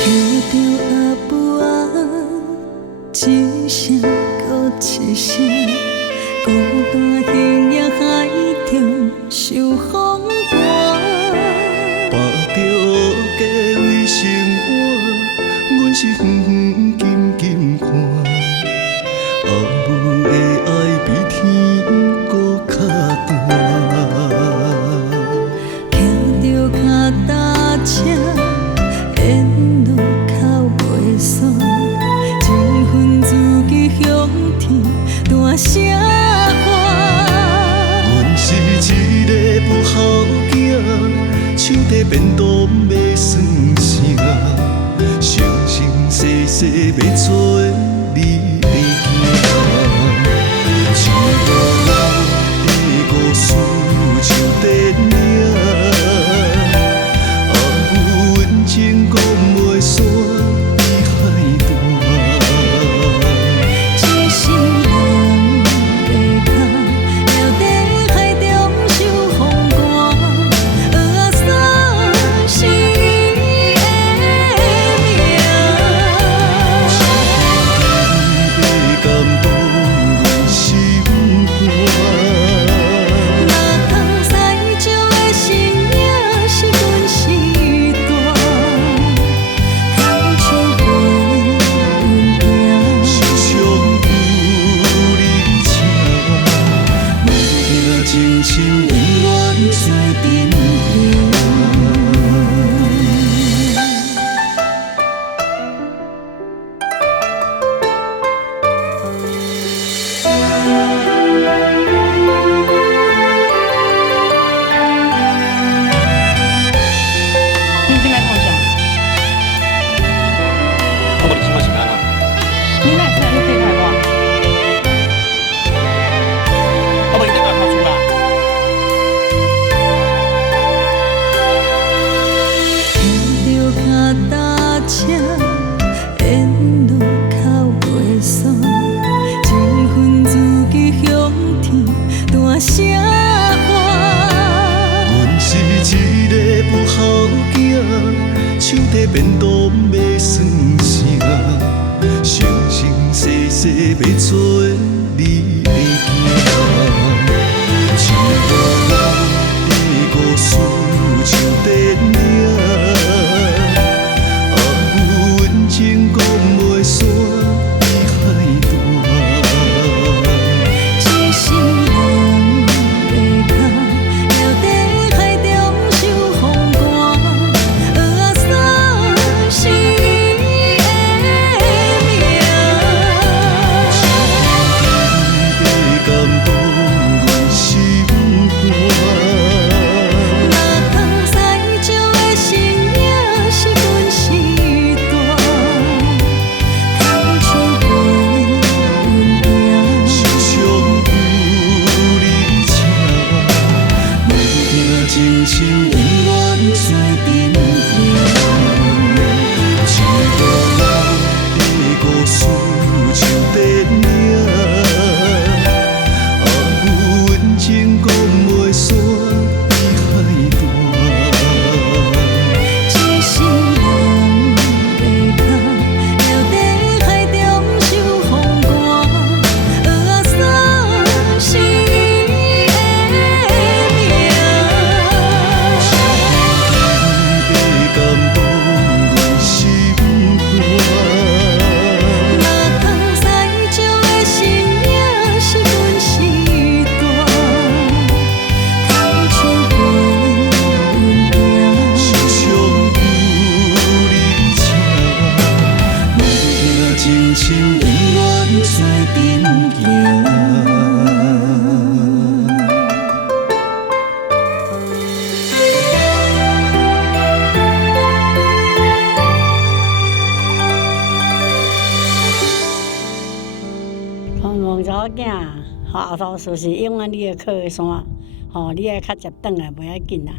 着阿母啊，一声搁一声，孤单形影海中受风寒。跋着家为生活，阮是远远近近看，阿母的爱比天搁较大。骑着脚踏车，沿路靠袂散，情分自己向天大声喊。阮是一个不孝囝，抢地便当要算啥？生生世世要做你的囝。一幕幕的故事像电影，阿母温情讲袂煞，比海大。一世人下脚，了在海中受风寒，学伞是伊的命。要感动阮心肝。若通西石的身影是阮时代，空手陪阮行，时常有你请，梦境情深永远做阵行。你即摆创啥？我无你想要是安怎？你哪会使安尼对待我？我无你等下头厝啦。骑着脚踏车，沿路靠袂散，情分自己向天大声喊。阮是一个不孝囝，抢地便当要算啥？生生世世要做你的囝。一幕幕的故事像电影，阿母温情讲袂煞，比海大。一世人下脚，了在海中受风寒，学伞是伊的命。要感动阮心肝。若通西石的身影是阮时代，空手陪阮行，时常有你请，梦境情深永远做阵行。一幕幕的故事像电影，阿母温情讲袂煞，比海大。一世人下脚，了在海中受风寒，学伞是伊的命。要感动阮心肝。若通西石的身影是阮时代，空手陪阮行，时常有你请，梦境情深永远做阵行。望查某囝，后头事是永远你要靠的山，你爱较食顿啊，袂要紧啦。